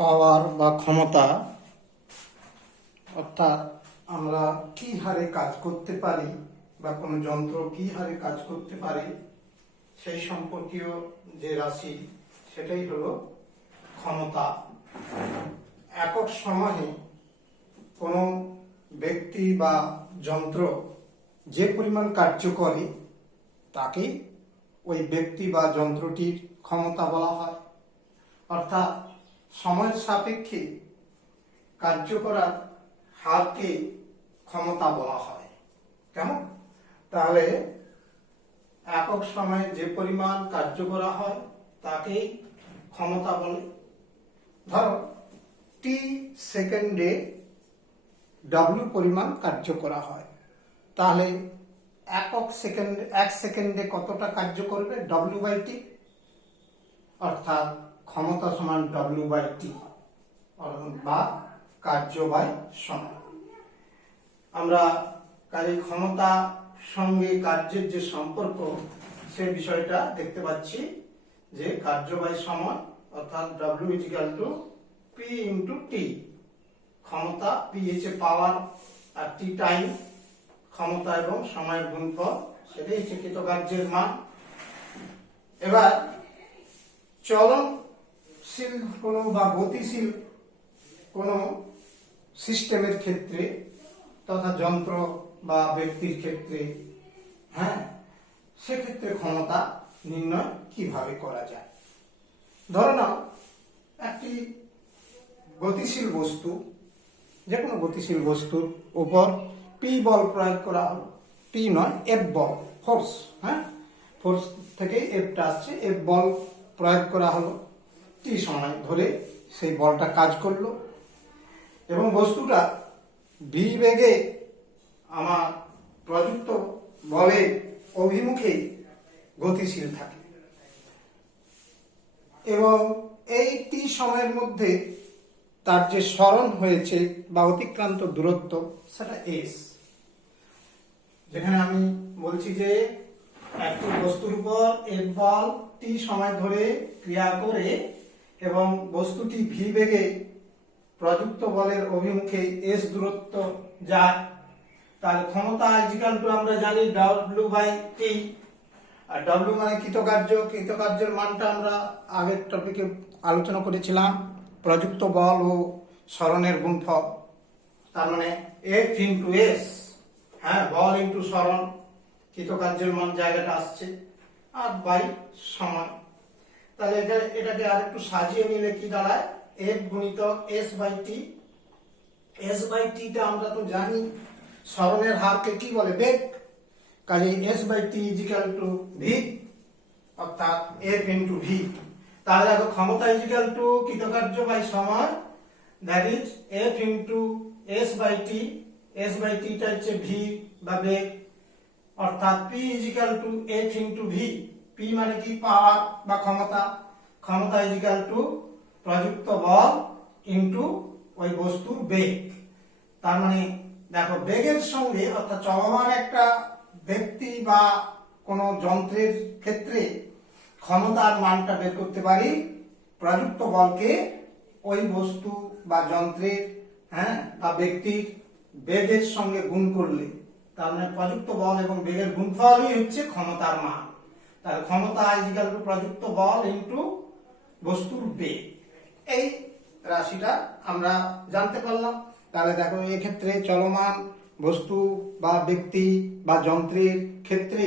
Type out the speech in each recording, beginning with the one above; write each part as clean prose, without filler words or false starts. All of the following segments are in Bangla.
পাওয়ার বা ক্ষমতা অর্থাৎ আমরা কি হারে কাজ করতে পারি বা কোনো যন্ত্র কি হারে কাজ করতে পারে সেই সম্পর্কীয় যে রাশি সেটাই হলো ক্ষমতা। একক সময়ে কোনো ব্যক্তি বা যন্ত্র যে পরিমাণ কার্য করে তাকে ওই ব্যক্তি বা যন্ত্রটির ক্ষমতা বলা হয়। অর্থাৎ সময়ের সাপেক্ষে কার্য করার হারকে ক্ষমতা বলা হয়। কেমন? তাহলে একক সময়ে যে পরিমাণ কার্য করা হয় তাকেই ক্ষমতা বলে। ধরো টি সেকেন্ডে ডব্লিউ পরিমাণ কার্য করা হয়, তাহলে এক সেকেন্ডে কতটা কার্য করবে? ডব্লিউ বাই টি, অর্থাৎ ক্ষমতা সমান ডব্লিউ বাই টি বা কার্য বাই সময়। আমরা কাজে ক্ষমতা সঙ্গে কার্যের যে সম্পর্ক সে বিষয়টা দেখতে পাচ্ছি যে কার্য বাই সময় অর্থাৎ W equal to P into T. ক্ষমতা পি হচ্ছে পাওয়ার আর টি টাইম, ক্ষমতা এবং সময়ের গুণফল, সেটাই হচ্ছে কৃতকার্যের মান। এবার চলনশীল কোনো বা গতিশীল কোনো সিস্টেমের ক্ষেত্রে তথা যন্ত্র বা ব্যক্তির ক্ষেত্রে সেক্ষেত্রে ক্ষমতা নির্ণয় কিভাবে করা যায়? ধরো নাও একটি গতিশীল বস্তু, যে কোনো গতিশীল বস্তুর উপর পি বল প্রয়োগ করা হলো। পি নয়, এফ বল, ফোর্স। ফোর্স থেকে এফটা আসছে, এফ বল প্রয়োগ করা হলো। টি সময় ধরে সেই বলটা কাজ করলো এবং বস্তুটা ভি বেগে আমার প্রযুক্ত বলের অভিমুখে গতিশীল থাকে এবং এই টি সময়ের মধ্যে তার যে সরণ হয়েছে বা অতিক্রান্ত দূরত্ব সেটা এস। যেখানে আমি বলছি যে একটি বস্তুর উপর এফ বল টি সময় ধরে ক্রিয়া করে এবং বস্তুটি ভি বেগে প্রযুক্ত বলের অভিমুখে এস দূরত্ব যায়, তাহলে ক্ষমতা ইজিক্যাল টু আমরা জানি ডব্লিউ বাই টি। আর ডব্লিউ মানে কৃতকার্য, কৃতকার্যের মানটা আমরা আগের টপিকে আলোচনা করেছিলাম, প্রযুক্ত বল ও সরণের গুণফল। তার মানে এফ ইন্টু এস, বল ইন্টু সরণ, কৃতকার্যের মান জায়গাটা আসছে, আর বাই সময়। তাহলে এটাকে আর একটু সাজিয়ে নিলে কি দাঁড়ায়? এফ গুণিতক S by T. S by টিটা আমরা তো জানি সরণের হারকে কি বলে? বেগ। কাজে S by T equal to V, অর্থাৎ এফ ইন্টু ভি। তাহলে দেখো ক্ষমতা ইজিক্যাল টু কৃতকার্য বাই সময়, that is F into S by T. S by টিটা হচ্ছে ভি বা বেগ, অর্থাৎ P equal to F into V. P মানে কি? পাওয়ার বা ক্ষমতা। ক্ষমতা ইজিক্যাল টু প্রযুক্ত বল ইন্টু ওই বস্তুর বেগ। তার মানে দেখো বেগের সঙ্গে অর্থাৎ চলমান একটা ব্যক্তি বা কোনো যন্ত্রের ক্ষেত্রে ক্ষমতার মানটা বের করতে পারি প্রযুক্ত বলকে ওই বস্তু বা যন্ত্রের বা ব্যক্তির বেগের সঙ্গে গুণ করলে, তার মানে প্রযুক্ত বল এবং বেগের গুণফলই হচ্ছে ক্ষমতার মান। তাহলে ক্ষমতা ইজিক্যাল টু প্রযুক্ত বল ইন্টু বস্তুর বেগ। এই রাশিটা আমরা জানতে পারলাম। তাহলে দেখো এক্ষেত্রে চলমান বস্তু বা ব্যক্তি বা যন্ত্রের ক্ষেত্রে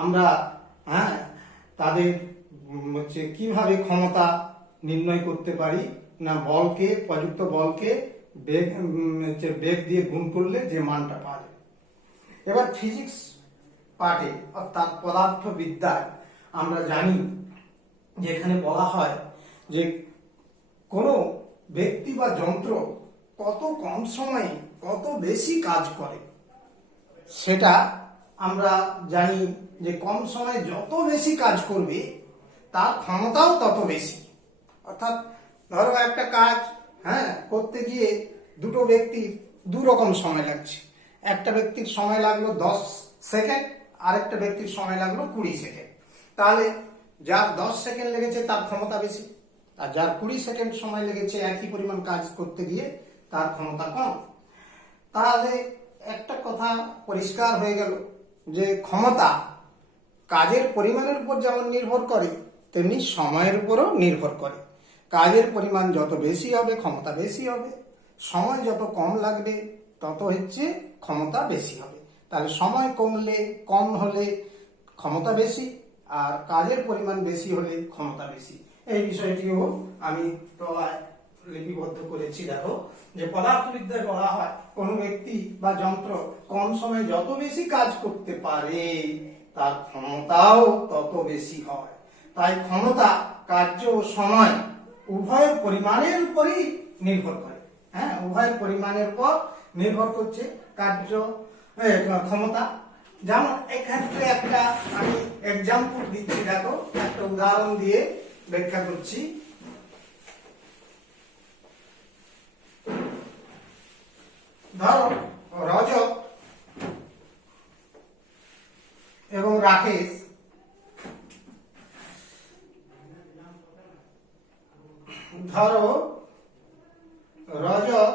আমরা তাদের কিভাবে ক্ষমতা নির্ণয় করতে পারি না, বলকে, প্রযুক্ত বলকে বেগ দিয়ে গুণ করলে যে মানটা পাওয়া যায়। এবার ফিজিক্স পার্টে অর্থাৎ পদার্থবিদ্যায় আমরা জানি যে এখানে বলা হয় যে কোনো ব্যক্তি বা যন্ত্র কত কম সময়ে কত বেশি কাজ করে, সেটা আমরা জানি যে কম সময়ে যত বেশি কাজ করবে তার ক্ষমতাও তত বেশি। অর্থাৎ ধরো একটা কাজ করতে গিয়ে দুটো ব্যক্তির দু রকম সময় লাগছে। একটা ব্যক্তির সময় লাগলো 10 সেকেন্ড, আরেকটা ব্যক্তির সময় লাগলো 20 সেকেন্ড। তাহলে যার 10 সেকেন্ড লেগেছে তার ক্ষমতা বেশি, আর যার 20 সেকেন্ড সময় লেগেছে একই পরিমাণ কাজ করতে গিয়ে তার ক্ষমতা কম। তাহলে একটা কথা পরিষ্কার হয়ে গেল যে ক্ষমতা কাজের পরিমাণের উপর যেমন নির্ভর করে তেমনি সময়ের উপরও নির্ভর করে। কাজের পরিমাণ যত বেশি হবে ক্ষমতা বেশি হবে, সময় যত কম লাগবে তত হচ্ছে ক্ষমতা বেশি হবে। তাহলে সময় কম হলে ক্ষমতা বেশি, আর কাজের পরিমাণ বেশি হলে ক্ষমতা বেশি। এই বিষয়টিও আমি তলায় লিপিবদ্ধ করেছি। দেখো যে পদার্থবিদ্যায় বলা হয় কোন ব্যক্তি বা যন্ত্র কম সময়ে যত বেশি কাজ করতে পারে তার ক্ষমতাও তত বেশি হয়। তাই ক্ষমতা কার্য ও সময় উভয়ের পরিমাণের উপরই নির্ভর করে। হ্যাঁ, উভয়ের পরিমাণের উপর নির্ভর করছে ক্ষমতা। যেমন এক্ষেত্রে একটা আমি এক্সাম্পল দিচ্ছি, দেখো একটা উদাহরণ দিয়ে ব্যাখ্যা করছি। ধরো রজত এবং রাকেশ রজত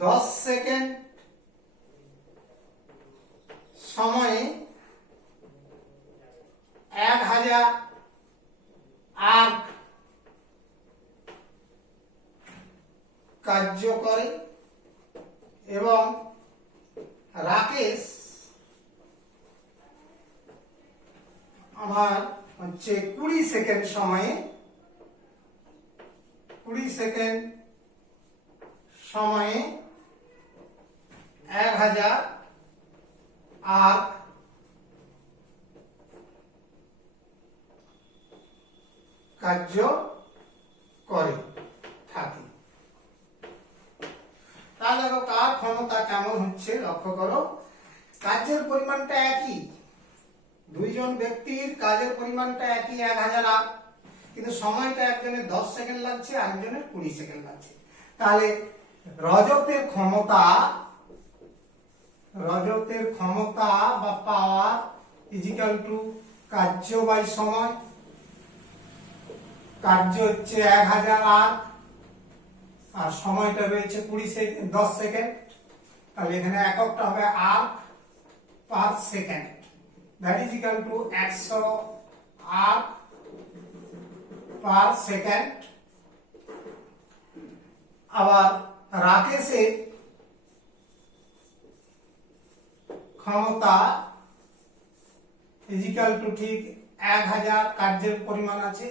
10 সেকেন্ড সময়ে 1000 আর্ক কার্য করে এবং রাকেশ আমার হচ্ছে 20 সেকেন্ড সময়ে 1000 আর্ক কার্য করে থাকে। তাহলে দেখো কার ক্ষমতা কেমন হচ্ছে লক্ষ্য করো। কাজের পরিমাণটা একই, দুইজন ব্যক্তির কাজের পরিমাণটা একই 1000 আর্ক, কিন্তু সময়টা একজনের 10 সেকেন্ড লাগছে আরেকজনের 20 সেকেন্ড লাগছে। তাহলে রজতের ক্ষমতা বা পাওয়ার ইজিক্যাল টু কার্য বাই সময়। কার্য হচ্ছে 1000 আর্ক আর সময়টা রয়েছে 10 সেকেন্ড। তাহলে এখানে এককটা হবে arc per second, that is equal two 100 arc per second. আবার রাকেশের ক্ষমতা ইজিক্যাল টু ঠিক 1000 কার্যের পরিমাণ আছে,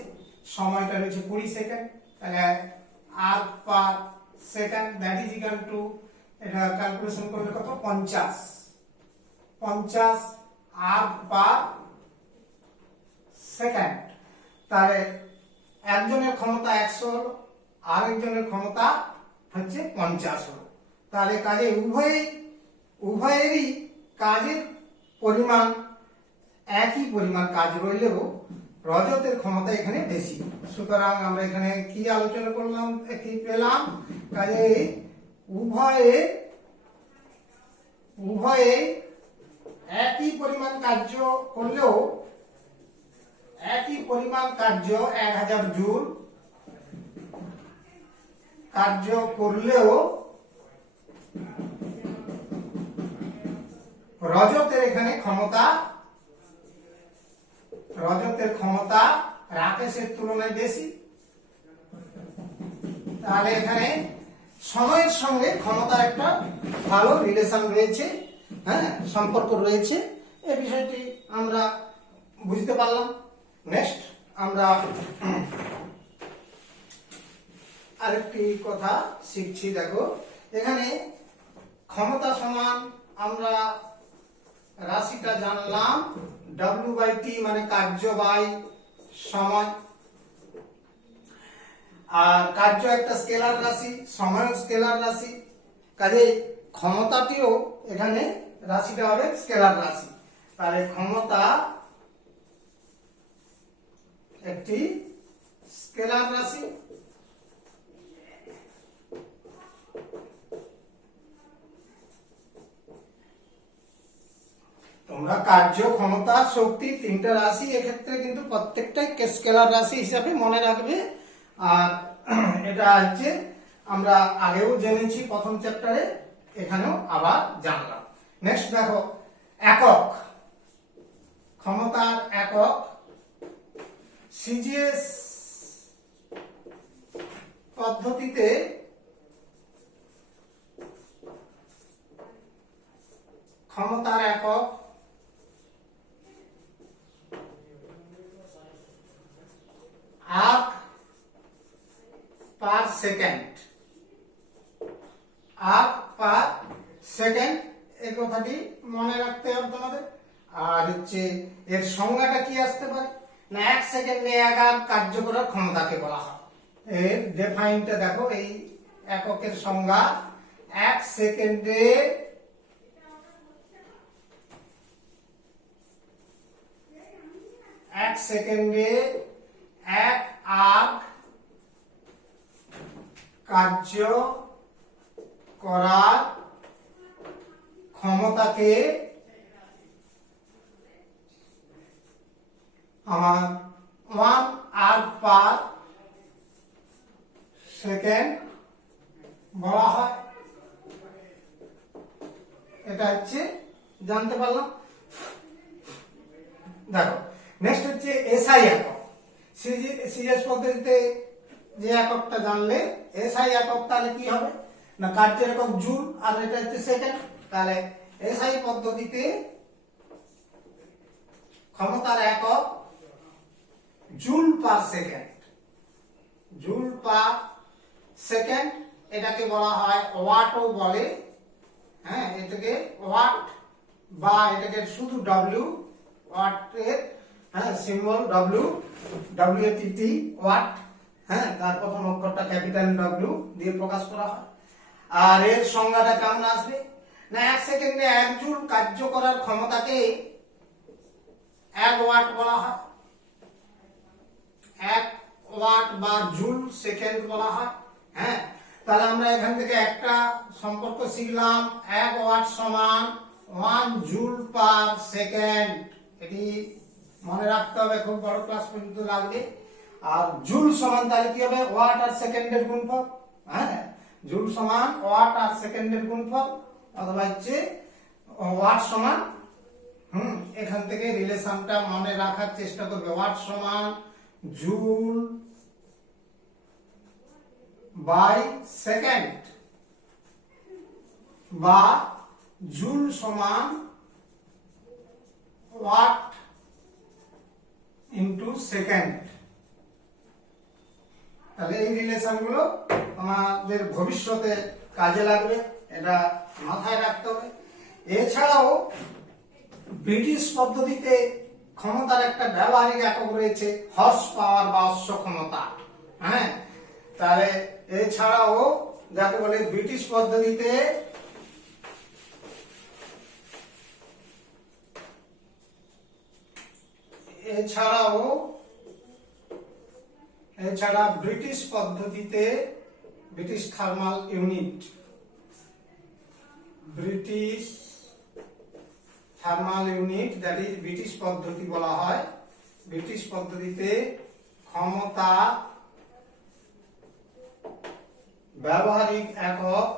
সময়টা রয়েছে 20 সেকেন্ড, তাহলে arc per second that is equal to, এটা ক্যালকুলেশন করলে কত, 50 আর্ক পার সেকেন্ড। তাহলে একজনের ক্ষমতা 100 হলো, আরেকজনের ক্ষমতা হচ্ছে 50 হলো। তাহলে কাজে উভয়েরই কাজের পরিমাণ একই পরিমাণ কাজ রইলেও রজতের ক্ষমতা এখানে বেশি। সুতরাং আমরা এখানে কি আলোচনা করলাম, কি পেলাম, কাজে উভয়ে একই পরিমাণ কার্য করলেও, একই পরিমাণ কার্য 1000 জুল কার্য করলেও রজতের ক্ষমতা রাকেশের তুলনায় বেশি। তাহলে এখানে সময়ের সঙ্গে ক্ষমতার একটা ভালো রিলেশন রয়েছে, হ্যাঁ, সম্পর্ক রয়েছে। এই বিষয়টি আমরা বুঝতে পারলাম। নেক্সট আমরা আরেকটি কথা শিখছি। দেখো এখানে ক্ষমতা সমান আমরা রাশিটা জানলাম W/T, মানে কার্য বাই সময়। আর কার্য একটা স্কেলার রাশি, সময় স্কেলার রাশি, কাজে ক্ষমতাটিও এখানে রাশিটা হবে স্কেলার রাশি। তাহলে ক্ষমতা একটি স্কেলার রাশি। তোমরা আমরা কার্য, ক্ষমতা, শক্তি, তিনটা রাশি এক্ষেত্রে কিন্তু প্রত্যেকটাই স্কেলার রাশি হিসাবে মনে রাখবে। আর এটা হচ্ছে আমরা আগেও জেনেছি প্রথম চ্যাপ্টারে, এখানেও আবার জানলাম। নেক্সট দেখো একক, ক্ষমতার একক। সিজিএস পদ্ধতিতে ক্ষমতার একক arc per second, arc per second, এই কথাটি মনে রাখতে হবে তোমাদের। আর হচ্ছে এর সংজ্ঞাটা কি আসতে পারে না, 1 সেকেন্ডে 1 আর্ক কার্য করার ক্ষমতাকে বলা হয়। এর ডেফাইনটা দেখো, এই এককের সংজ্ঞা 1 সেকেন্ডে 1 সেকেন্ডে 1 আর্ক কার্য করার ক্ষমতাকে আমার 1 আর্ক পার সেকেন্ড বলা হয়। এটা হচ্ছে জানতে পারলাম। দেখো নেক্সট হচ্ছে এসআই একক। সিজিএস পদ্ধতিতে যে এককটা জানলে, এসআই একক তাহলে কি হবে না, কার্যের একক জুল আর এটা হচ্ছে সেকেন্ড। তাহলে এসআই পদ্ধতিতে ক্ষমতার একক joule per second, joule per second. এটাকে বলা হয় ওয়াটও বলে, হ্যাঁ, এটাকে ওয়াট বা এটাকে শুধু ডব্লিউ, ওয়াটের সিম্বল ডব্লিউ, ডব্লিউএটি ওয়াট, হ্যাঁ, তার প্রথম অক্ষরটা ক্যাপিটাল ডব্লিউ দিয়ে প্রকাশ করা হয়। আর এর সংজ্ঞাটা কেমন আসবে না, 1 সেকেন্ডে 1 জুল কার্য করার ক্ষমতাকে 1 ওয়াট বলা হয়, 1 ওয়াট বা জুল সেকেন্ড বলা হয়। হ্যাঁ, তাহলে আমরা এখান থেকে একটা সম্পর্ক শিখলাম, 1 ওয়াট সমান 1 জুল পার সেকেন্ড। এটি মনে রাখতে হবে, খুব বড় ক্লাস পর্যন্ত লাগবে। আর জুল সমান তাহলে কি হবে, ওয়াট আর সেকেন্ডের গুণফল। হ্যাঁ, জুল সমান ওয়াট আর সেকেন্ডের গুণফল, অথবা হচ্ছে ওয়াট সমান, এখান থেকে রিলেশনটা মনে রাখার চেষ্টা করবে, ওয়াট সমান জুল বাই সেকেন্ড, বা জুল সমান ওয়াট ইন্টু সেকেন্ড। তাহলে এই রিলেশন গুলো আমাদের ভবিষ্যতে কাজে লাগবে, এটা মাথায় রাখতে হবে। এছাড়াও ব্রিটিশ পদ্ধতিতে ক্ষমতার একটা ব্যবহারিক একক রয়েছে হর্স পাওয়ার বা অশ্ব ক্ষমতা। হ্যাঁ, তাহলে এছাড়াও যাকে বলে ব্রিটিশ পদ্ধতিতে এছাড়া ব্রিটিশ পদ্ধতিতে British thermal unit, British thermal unit that is British পদ্ধতি বলা হয়। ব্রিটিশ পদ্ধতিতে ক্ষমতা ব্যবহারিক একক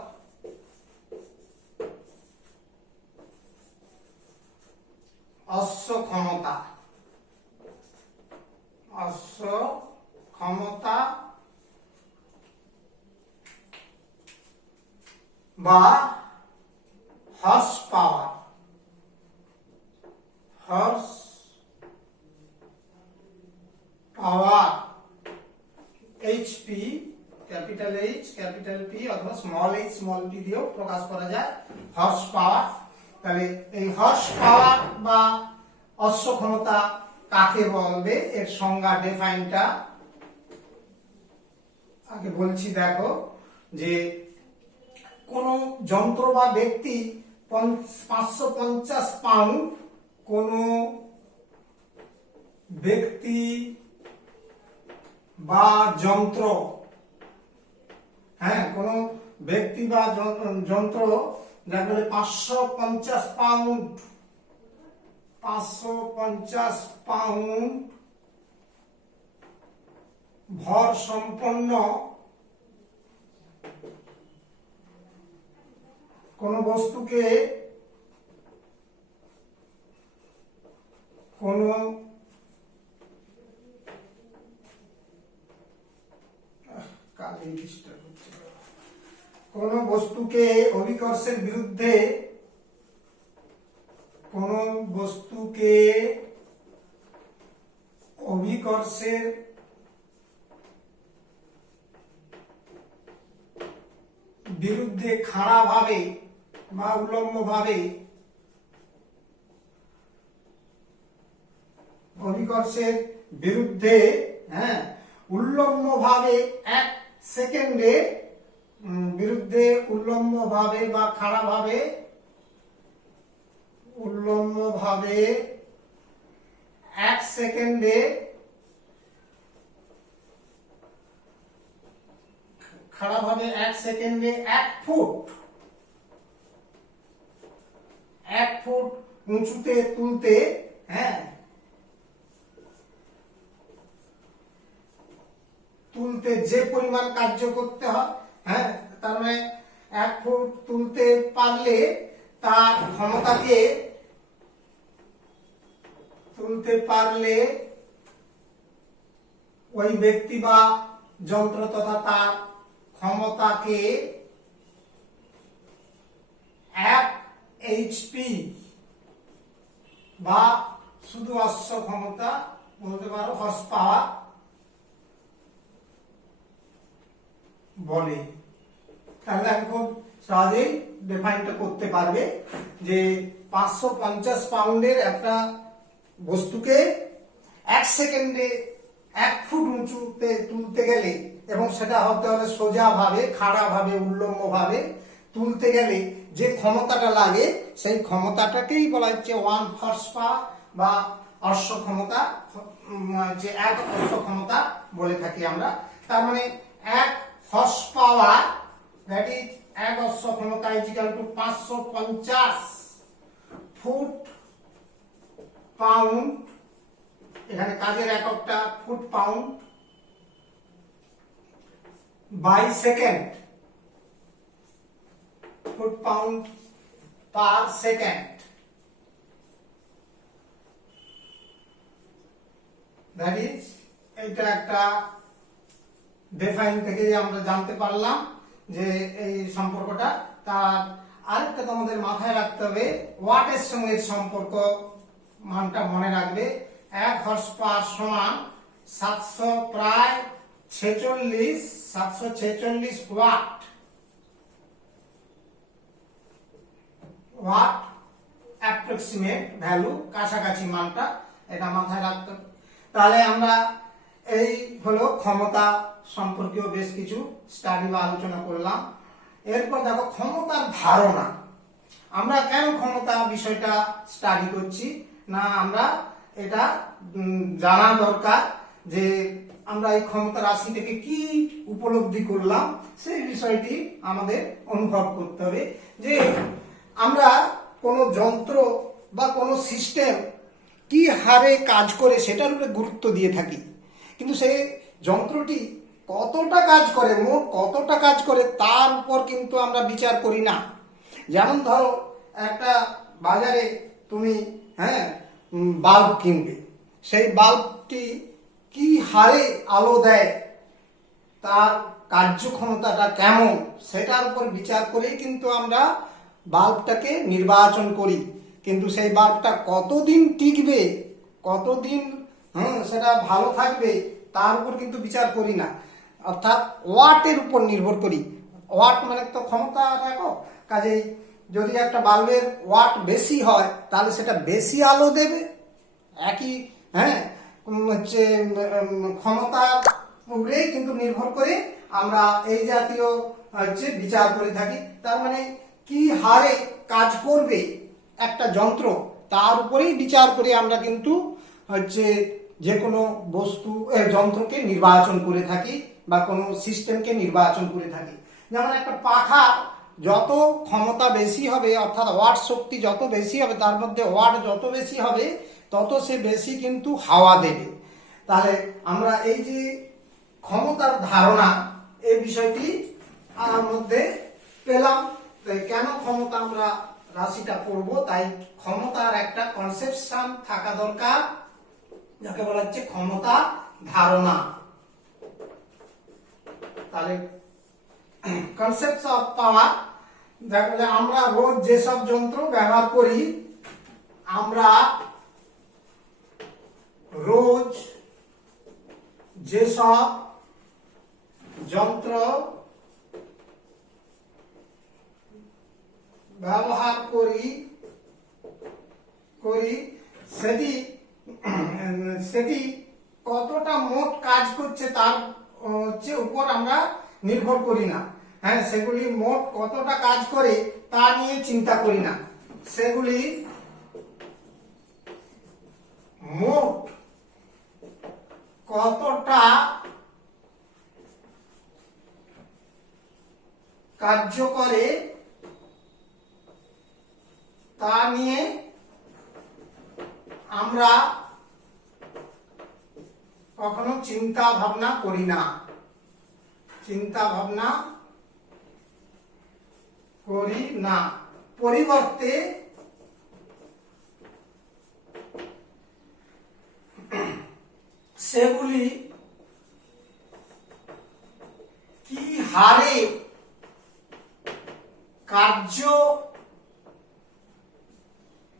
অশ্ব ক্ষমতা, অশ্ব ক্ষমতা বা horse power, horse power, HP, capital H capital P অথবা স্মল এইচ স্মল পি দিয়েও প্রকাশ করা যায় হর্স পাওয়ার। তাহলে এই হর্স পাওয়ার বা অশ্ব ক্ষমতা কাকে বলবে, এর সংজ্ঞা ডেফাইনটা আগে বলছি। দেখো যে কোন যন্ত্র বা ব্যক্তি 550 পাউন্ড, কোন ব্যক্তি বা যন্ত্র, হ্যাঁ, কোন ব্যক্তি বা যন্ত্র যাকে বলে 550 পাউন্ড 550 পাউন্ড ভর সম্পন্ন কোন বস্তুকে কোন বস্তুকে অভিকর্ষের বিরুদ্ধে খাড়া ভাবে বা উল্লম্ব ভাবে উল্লম্ব ভাবে 1 সেকেন্ডে বিরুদ্ধে উল্লম্ব ভাবে বা খাড়া ভাবে 1 সেকেন্ডে খাড়া ভাবে 1 সেকেন্ডে 1 ফুট উঁচুতে তুলতে যে পরিমাণ কার্য করতে হয় তার মানে 1 ফুট তুলতে পারলে তার ক্ষমতাকে ওই ব্যক্তি বা যন্ত্র তথা তার ক্ষমতাকে 1 এইচপি বা শুধু অশ্ব ক্ষমতা বলতে পারো হর্স পাওয়ার বলে। তাহলে আমি খুব সহজেই ডিফাইনটা করতে পারবে যে 550 পাউন্ডের একটা বস্তুকে 1 সেকেন্ডে 1 ফুট উঁচুতে তুলতে গেলে এবং সেটা হতে হবে সোজা ভাবে, খাড়া ভাবে, উল্লম্ব ভাবে তুলতে গেলে যে ক্ষমতাটা লাগে সেই ক্ষমতাটাকেই বলা হচ্ছে 1 হর্স পাওয়ার বা অশ্ব ক্ষমতা, যে 1 অশ্ব ক্ষমতা বলে থাকি আমরা। তার মানে 1 হর্স পাওয়ার দ্যাট ইজ 1 অশ্ব ক্ষমতা is equal to 550 foot pound, এখানে কাজের এককটা foot pound by second, foot pound per second, that is এটা একটা ডিফাইন থেকে আমরা জানতে পারলাম যে এই সম্পর্কটা। তার আরেকটা তোমাদের মাথায় রাখতে হবে, ওয়াটের সঙ্গে সম্পর্ক মানটা মনে রাখবে। 1 হর্স পাওয়ার সমান 746 ওয়াট, অ্যাপ্রক্সিমেট ভ্যালু, কাছাকাছি মানটা, এটা মাথায় রাখতে হবে। তাহলে আমরা এই হলো ক্ষমতা সম্পর্কীয় বেশ কিছু স্টাডি বা আলোচনা করলাম। এরপর দেখো ক্ষমতার ধারণা। আমরা কেন ক্ষমতা বিষয়টা স্টাডি করছি না, আমরা এটা জানা দরকার যে আমরা এই ক্ষমতা রাশি থেকে কি উপলব্ধি করলাম সেই বিষয়টি আমাদের অনুভব করতে হবে। যে আমরা কোনো যন্ত্র বা কোনো সিস্টেম কি হারে কাজ করে সেটার উপরে গুরুত্ব দিয়ে থাকি, কিন্তু সেই যন্ত্রটি কতটা কাজ করে, মোট কতটা কাজ করে তার উপর কিন্তু আমরা বিচার করি না। যেমন ধরো একটা বাজারে তুমি বাল্ব কিনবে, সেই বাল্বটি কি হারে আলো দেয়, তার কার্যক্ষমতাটা কেমন, সেটার উপর বিচার করেই কিন্তু আমরা বাল্বটাকে নির্বাচন করি। কিন্তু সেই বাল্বটা কতদিন টিকবে, কতদিন সেটা ভালো থাকবে তার উপর কিন্তু বিচার করি না, অর্থাৎ ওয়াটের উপর নির্ভর করি। ওয়াট মানে তো ক্ষমতা দেখো, কাজেই যদি একটা বাল্বের ওয়াট বেশি হয় তাহলে সেটা বেশি আলো দেবে। একই হচ্ছে ক্ষমতার উপরেই কিন্তু নির্ভর করে আমরা এই জাতীয় হচ্ছে বিচার করে থাকি। তার মানে কি হারে কাজ করবে একটা যন্ত্র তার উপরেই বিচার করে আমরা কিন্তু হচ্ছে যে কোনো বস্তু যন্ত্রকে নির্বাচন করে থাকি বা কোনো সিস্টেমকে নির্বাচন করে থাকি। যেমন একটা পাখা যত ক্ষমতা বেশি হবে, অর্থাৎ ওয়াট শক্তি যত বেশি হবে, তার মধ্যে ওয়াট যত বেশি হবে তত সে বেশি কিন্তু হাওয়া দেবে। তাহলে আমরা এই যে ক্ষমতার ধারণা, এই বিষয়টি মধ্যে পেলাম। তাই কেন ক্ষমতা আমরা রাশিটা পড়ব, তাই ক্ষমতার একটা কনসেপশন থাকা দরকার, যাকে বলা হচ্ছে ক্ষমতা ধারণা। তাহলে কনসেপ্ট অফ পাওয়ার, দেখো আমরা রোজ যেসব যন্ত্র ব্যবহার করি, আমরা রোজ যেসব যন্ত্র ব্যবহার করি সেটি কতটা মোট কাজ করছে তার উপর আমরা নির্ভর করি না। হ্যাঁ, সেগুলি মোট কতটা কাজ করে তা নিয়ে চিন্তা করি না, সেগুলি মোট কতটা কার্য করে তা নিয়ে আমরা কখনো চিন্তা ভাবনা করি না, পরিবর্তে সেগুলি কি হারে কার্য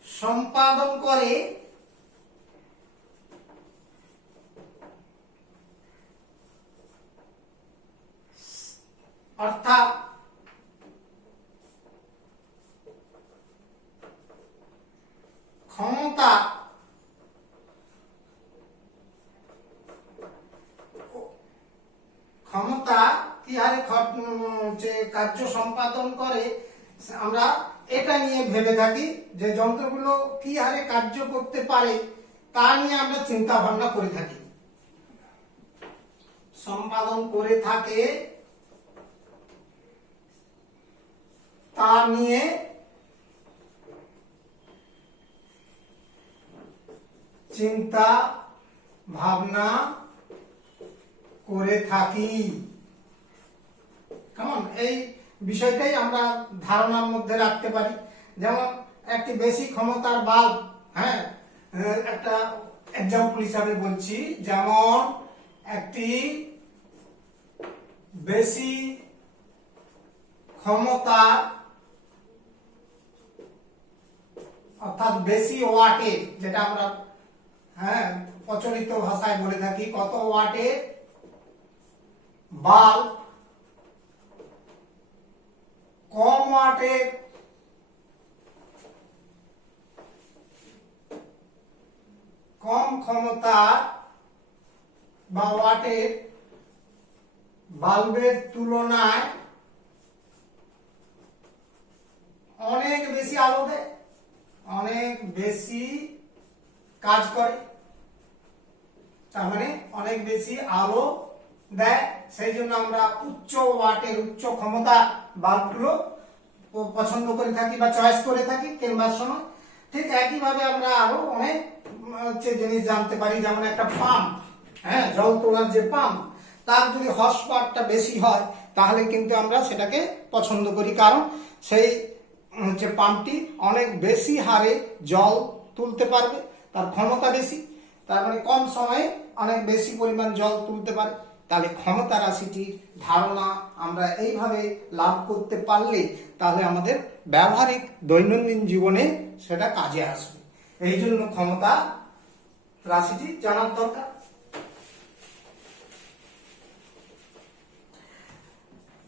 সম্পাদন করে অর্থাৎ ক্ষমতা কি হারে কার্য সম্পাদন করে, আমরা এটা নিয়ে ভেবে থাকি যে যন্ত্রগুলো কি হারে কার্য করতে পারে তা নিয়ে আমরা চিন্তা ভাবনা করে থাকি, সম্পাদন করে থাকে, তা নিয়ে চিন্তা ভাবনা করে থাকি। কেমন, এই বিষয়টাই আমরা ধারণার মধ্যে রাখতে পারি। যেমন একটি বেশি ক্ষমতার বাল্ব, হ্যাঁ, একটা এক্সাম্পল হিসাবে বলছি, যেমন একটি বেশি ক্ষমতা অর্থাৎ বেশি ওয়াটের, যেটা আমরা হ্যাঁ প্রচলিত ভাষায় বলে থাকি, কত ওয়াটের বাল্ব কম ওয়াটের কম ক্ষমতা বা ওয়াটের বাল্বের তুলনায় অনেক বেশি আলো দেয়, অনেক বেশি কাজ করে, তার মানে অনেক বেশি আলো দেয়। সেই জন্য আমরা উচ্চ ওয়াটের উচ্চ ক্ষমতা বাল্বগুলো পছন্দ করে থাকি বা চয়েস করে থাকি কেনবার সময়। ঠিক একইভাবে আমরা আরো অনেক জিনিস জানতে পারি, যেমন একটা পাম্প, হ্যাঁ, জল তোলার যে পাম্প, তার যদি হর্স পাওয়ারটা বেশি হয় তাহলে কিন্তু আমরা সেটাকে পছন্দ করি, কারণ সেই পাম্পটি অনেক বেশি হারে জল তুলতে পারবে, তার ক্ষমতা বেশি, তার মানে কম সময়ে অনেক বেশি পরিমাণ জল তুলতে পারে। তাহলে ক্ষমতা রাশিটির ধারণা আমরা এইভাবে লাভ করতে পারলে তাহলে আমাদের ব্যবহারিক দৈনন্দিন জীবনে সেটা কাজে আসবে। এই জন্য ক্ষমতা রাশিটি জানার দরকার।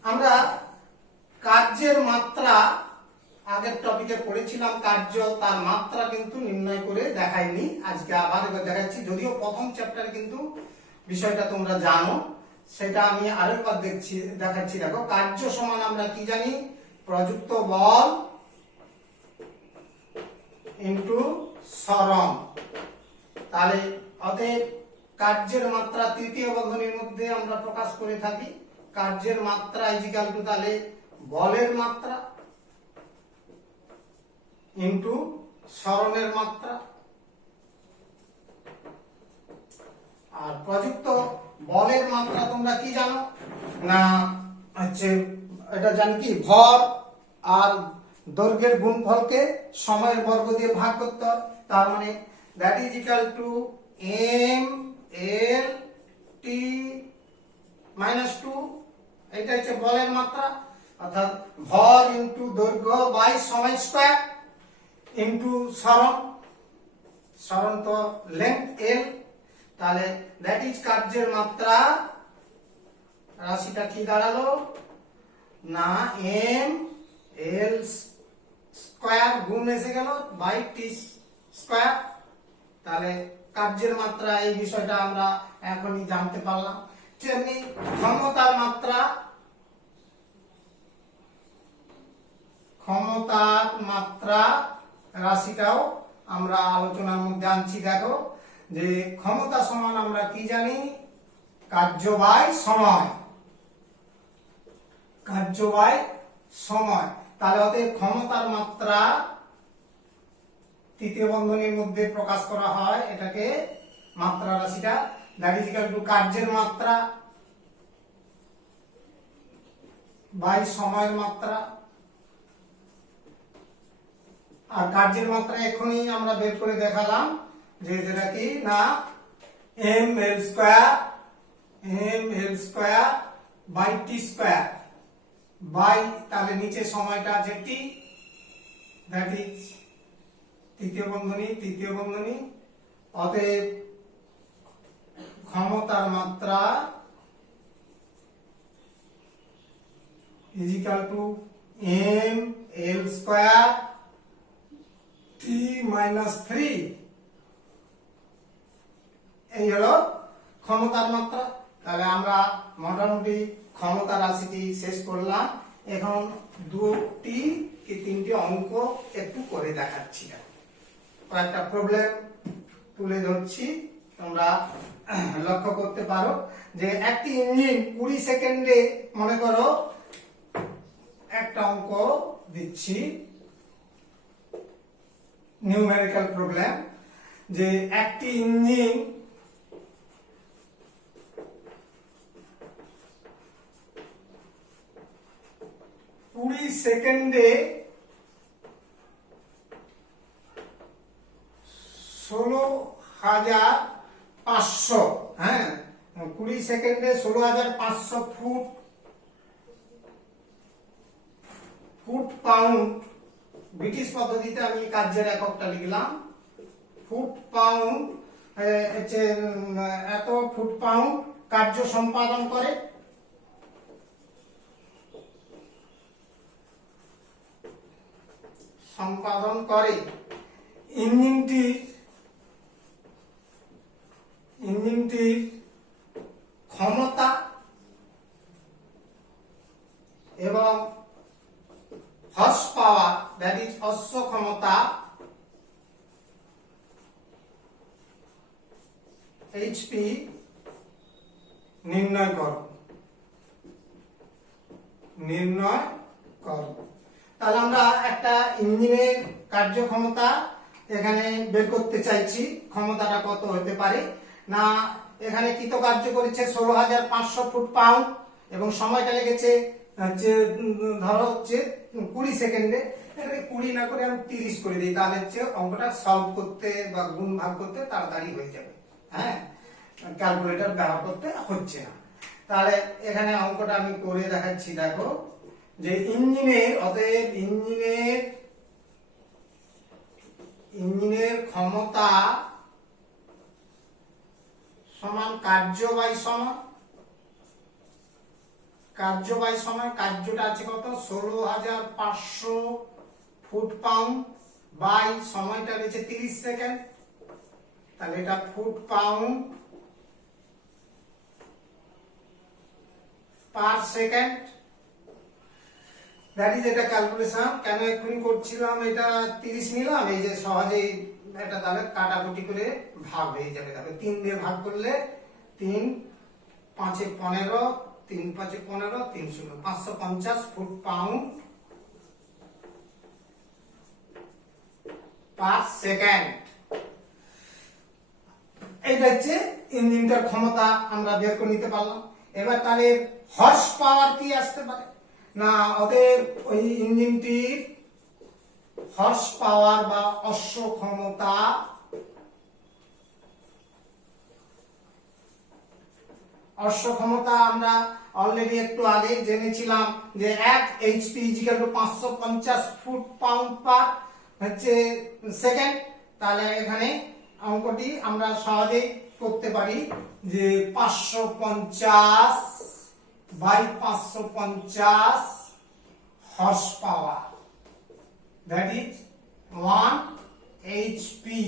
আমরা কার্যের মাত্রা আগের টপিকে পড়েছিলাম, কার্য তার মাত্রা কিন্তু নির্ণয় করে দেখাইনি, আজকে আবার এবার দেখাচ্ছি। যদিও প্রথম চ্যাপ্টারে কিন্তু বিষয়টা তোমরা জানো, সেটা আমি আরেকবার দেখাচ্ছি। দেখো, কার্য সমান আমরা কি জানি, প্রযুক্ত বল ইনটু সরণ। তাহলে অতএব কার্যের মাত্রা তৃতীয় বন্ধনীর মধ্যে আমরা প্রকাশ করে থাকি, কার্যের মাত্রা ইজিক্যাল টু তাহলে বলের মাত্রা ইন্টু সরণের মাত্রা, আর প্রযুক্ত বলের মাত্রা তোমরা কি জানো না হচ্ছে এটা জানি কি ভর আর দৈর্ঘ্যের গুণফলকে সময়ের বর্গ দিয়ে ভাগ করতে হয়, তার মানে that is equal to M L T minus 2, এটা হচ্ছে বলের মাত্রা, অর্থাৎ ভর ইন্টু দৈর্ঘ্য বাই সময় স্কয়ার ইন্টু সরণ, সরণ তো লেন্থ এল, তাহলে দ্যাট ইজ কার্যের মাত্রা রাশিটা কি দাঁড়ালো না এম এল স্কয়ার গুণ এসে গেল বাই টি স্কয়ার, তাহলে কার্যের মাত্রা এই বিষয়টা আমরা এখনই জানতে পারলাম। তেমনি ক্ষমতার মাত্রা, ক্ষমতার মাত্রা রাশিটাও আমরা আলোচনার মধ্যে আনছি। দেখো যে ক্ষমতা সমান আমরা কি জানি কার্য বাই সময়, কার্য বাই সময়, তাহলে অতএব ক্ষমতার মাত্রা তৃতীয় বন্ধনীর মধ্যে প্রকাশ করা হয় এটাকে মাত্রা রাশিটা দ্যাট ইজ ইকুয়াল টু কার্যের মাত্রা বাই সময়ের মাত্রা, আর কার্যের মাত্রা এখনই আমরা বের করে দেখালাম যে যেটা কি না M L square by T square by, তাহলে নিচে সময়টা আছে টি, দ্যাট ইজ তৃতীয় বন্ধনী, অতএব ক্ষমতার মাত্রা is equal to M L square T minus 3, এই হলো ক্ষমতার মাত্রা। তাহলে আমরা মোটামুটি ক্ষমতা রাশিটি শেষ করলাম, এখন দুটি কি তিনটি অঙ্ক একটু করে দেখাচ্ছি, কয়েকটা প্রবলেম তুলে ধরছি, তোমরা লক্ষ্য করতে পারো যে একটি ইঞ্জিন 20 সেকেন্ডে, মনে করো একটা অঙ্ক দিচ্ছি নিউমেরিক্যাল প্রবলেম, যে একটি ইঞ্জিন 20 সেকেন্ডে 16,500, হ্যাঁ 20 সেকেন্ডে 16,500 ফুট পাউন্ড, ব্রিটিশ পদ্ধতিতে আমি কার্যের এককটা লিখলাম ফুট পাউন্ড, এত ফুট পাউন্ড কার্য সম্পাদন করে, ইঞ্জিনটির ক্ষমতা এবং হর্স পাওয়ার দ্যাট ইজ অশ্ব ক্ষমতা এইচপি নির্ণয় করো। তাহলে আমরা একটা ইঞ্জিনের কার্যক্ষমতা এখানে বের করতে চাইছি, ক্ষমতাটা কত হতে পারে না, এখানে কৃতকার্য করেছে 16,500 ফুট পাউন্ড এবং সময়টা লেগেছে যে ধরো হচ্ছে 20 সেকেন্ডে, 20 না করে আমি 30 করে দিই, তাহলে হচ্ছে অঙ্কটা সলভ করতে বা গুণ ভাগ করতে তাড়াতাড়ি হয়ে যাবে, হ্যাঁ ক্যালকুলেটর ব্যবহার করতে হচ্ছে না। তাহলে এখানে অঙ্কটা আমি করে দেখাচ্ছি, দেখো যে অতএব ইঞ্জিনের ক্ষমতা সমান কার্য বাই সময়, কার্যটা আছে কত 16,500 ফুট পাউন্ড বাই সময়টা রয়েছে 30 সেকেন্ড, তাহলে এটা foot pound per second, that is এটা ক্যালকুলেশন। কেন এক্ষুনি করছিলাম এটা 30 নিলাম, এই যে সহজেই এটা তাহলে কাটাকুটি করে ভাগ হয়ে যাবে, তাহলে 3 দিয়ে ভাগ করলে 3 5 15 3×5 = 15, 3 শূন্য 550 ফুট পাউন্ড পার সেকেন্ড। এটা হচ্ছে ইঞ্জিনটার ক্ষমতা আমরা বের করে নিতে পারলাম। এবার তাহলে হর্স পাওয়ার কি আসতে পারে না, ওদের ওই ইঞ্জিনটির হর্স পাওয়ার বা অশ্ব ক্ষমতা আমরা অলরেডি একটু আগে জেনেছিলাম যে 1 এইচপি = 550 ফুট পাউন্ড পার হচ্ছে সেকেন্ড। তাহলে এখানে অঙ্কটি আমরা সহজেই করতে পারি যে 550 by 550 horsepower, that is 1 HP.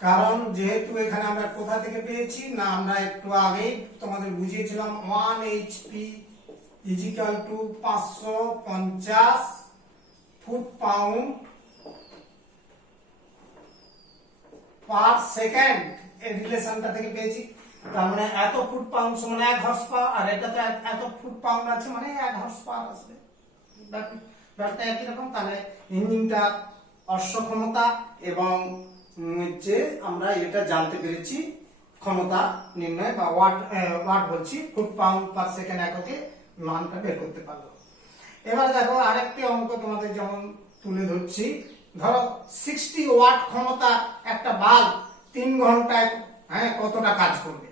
কারণ যেহেতু এখানে আমরা কোথা থেকে পেয়েছি না, আমরা একটু আগেই তোমাদের বুঝিয়েছিলাম 1 HP = 550 foot pound per second, এই রিলেশনটা থেকে পেয়েছি। তার মানে এত ফুট পাউন্ড সমান 1 হর্স পাওয়ার, আর এটাতে এত ফুট পাউন্ড আছে মানে 1 হর্স পাওয়ার আসবে। ব্যাপারটা একই রকম। তাহলে ইঞ্জিনটার অশ্ব ক্ষমতা এবং হচ্ছে আমরা এটা জানতে পেরেছি ক্ষমতা নির্ণয় বা ওয়াট বলছি, ফুট পাউন্ড পার সেকেন্ড এককে মানটা বের করতে পারলো। এবার দেখো আরেকটি অঙ্ক তোমাদের যেমন তুলে ধরছি। ধরো 60 ওয়াট ক্ষমতা একটা বাল্ব 3 ঘন্টায় কতটা কাজ করবে,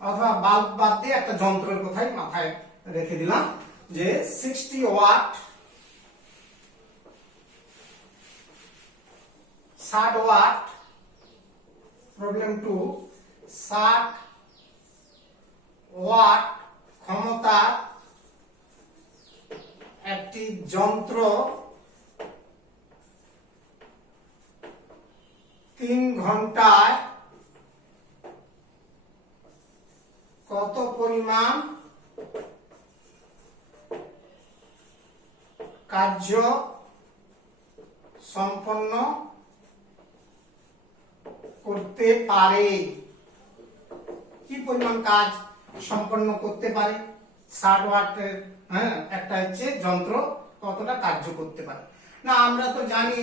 অথবা বাল্ব বাদ দিয়ে একটা যন্ত্রের কথাই মাথায় রেখে দিলাম যে 60 ওয়াট 60 ওয়াট, প্রবলেম 2, 60 ওয়াট ক্ষমতার একটি যন্ত্র 3 ঘন্টায় কত পরিমাণ কার্য সম্পন্ন করতে পারে, কি পরিমাণ কাজ সম্পন্ন করতে পারে 60 ওয়াটের একটা হচ্ছে যন্ত্র কতটা কার্য করতে পারে। না আমরা তো জানি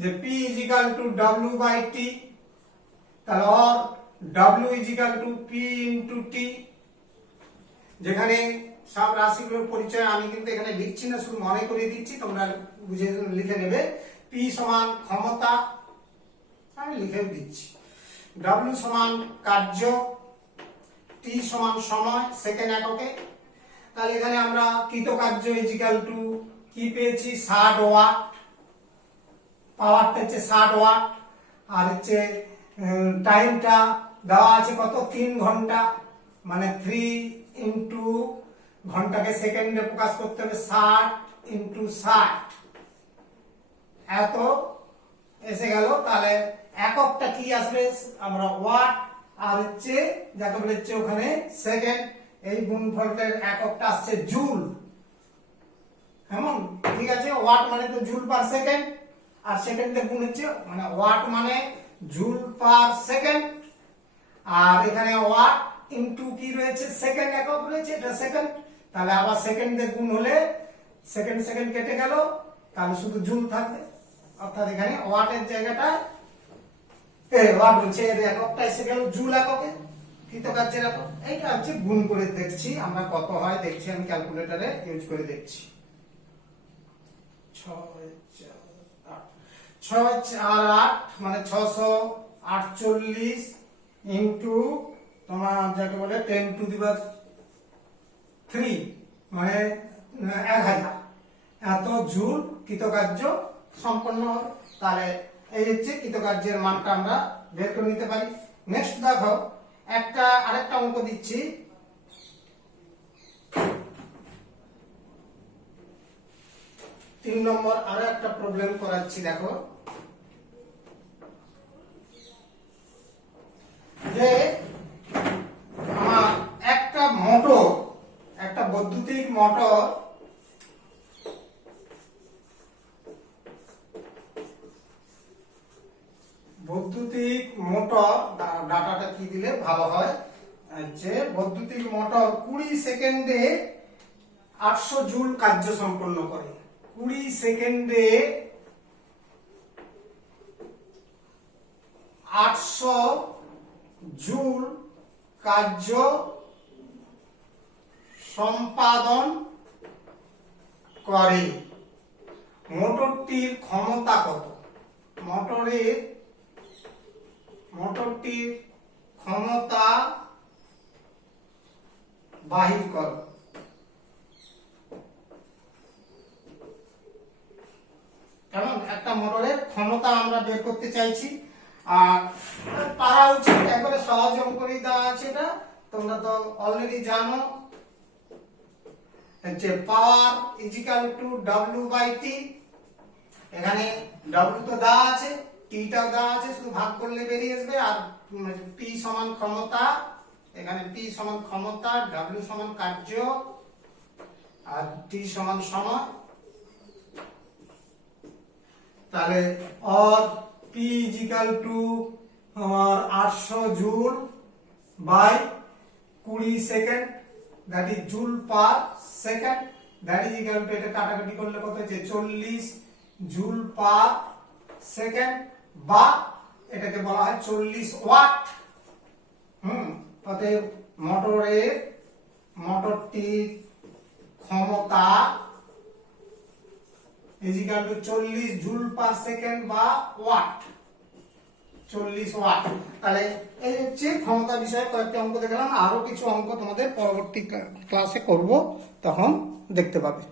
যে P = W/T, তাহলে or W = P × T। যেখানে সব রাশিগুলোর পরিচয় আমি কিন্তু এখানে লিখছি না, শুধু মনে করিয়ে দিচ্ছি, তোমরা বুঝে লিখে নেবে। P সমান ক্ষমতা, আমি লিখে দিচ্ছি। W সমান কার্য, T সমান সময় সেকেন্ড এককে। তাহলে এখানে আমরা কৃতকার্য = কি পেয়েছি 60 ওয়াট, পাওয়ারটা হচ্ছে 60 ওয়াট, আর হচ্ছে টাইমটা দেওয়া আছে কত 3 ঘন্টা, মানে 3 × ঘন্টাকে সেকেন্ডে প্রকাশ করতে হবে 60 × 60, এত এসে গেল। তাহলে এককটা কি আসবে, আমরা ওয়াট আর হচ্ছে যাকে বলে হচ্ছে ওখানে সেকেন্ড, এই গুণফলটার এককটা আসছে জুল। কেমন, ঠিক আছে, ওয়াট মানে তো জুল পার সেকেন্ড, আর সেকেন্ডে গুণ হচ্ছে মানে ওয়াট মানে জুল পার সেকেন্ড, আর এখানে ওয়াট ইনটু কি রয়েছে সেকেন্ড একক রয়েছে, এটা সেকেন্ড। তাহলে আবার সেকেন্ডে গুণ হলে সেকেন্ড সেকেন্ড কেটে গেল, তাহলে শুধু জুল থাকবে। অর্থাৎ এখানে ওয়াটের জায়গাটা ওয়াট হচ্ছে এর এককটা এসে গেল জুল এককে, কৃতকার্যের একক। এইটা হচ্ছে গুণ করে দেখছি আমরা কত হয়, দেখছি আমি ক্যালকুলেটরে ইউজ করে দেখছি। 6 আর 8 মানে 648 ইন্টু তোমার যাকে বলে 10⁻³ মানে 1000, এত জুল কৃতকার্য সম্পন্ন হবে। তাহলে এই হচ্ছে কৃতকার্যের মানটা আমরা বের করে নিতে পারি। নেক্সট দেখো আরেকটা অঙ্ক দিচ্ছি। তিন নম্বর আরো একটা প্রবলেম করাচ্ছি, দেখো যে আমার একটা মোটর, একটা বৈদ্যুতিক মোটর ডাটাটা কি দিলে ভালো হয়, যে বৈদ্যুতিক মোটর 20 সেকেন্ডে 800 জুল কার্য সম্পন্ন করে। 20 সেকেন্ডে 800 জুল কার্য সম্পাদন করে। মোটরটির ক্ষমতা কত? মোটরটির ক্ষমতা বাহির করো। কেমন একটা মোটরের ক্ষমতা আমরা বের করতে চাইছি, আর পারা উচিত, একবারে সহজ অঙ্কই দেওয়া আছে। এটা তোমরা তো অলরেডি জানো যে পাওয়ার ইজিক্যাল টু ডব্লিউ বাই টি। এখানে ডব্লিউ তো দেওয়া আছে, টিটাও দেওয়া আছে, শুধু ভাগ করলে বেরিয়ে আসবে। আর পি সমান ক্ষমতা, এখানে পি সমান ক্ষমতা, ডব্লিউ সমান কার্য, আর টি সমান সময়। তাহলে অর পি ইজিক্যাল টু আমার 800 joule by 20 second, that is joule per second, that is equal to, এটা কাটাকাটি করলে কত হচ্ছে 40 জুল পার সেকেন্ড, বা এটাকে বলা হয় 40 ওয়াট। অতএব মোটরটির ক্ষমতা is equal two 40 joule per second বা ওয়াট, 40 ওয়াট। তাহলে এই হচ্ছে ক্ষমতা বিষয়ে কয়েকটি অঙ্ক দেখলাম। আরো কিছু অঙ্ক তোমাদের পরবর্তী ক্লাসে করব, তখন দেখতে পাবে।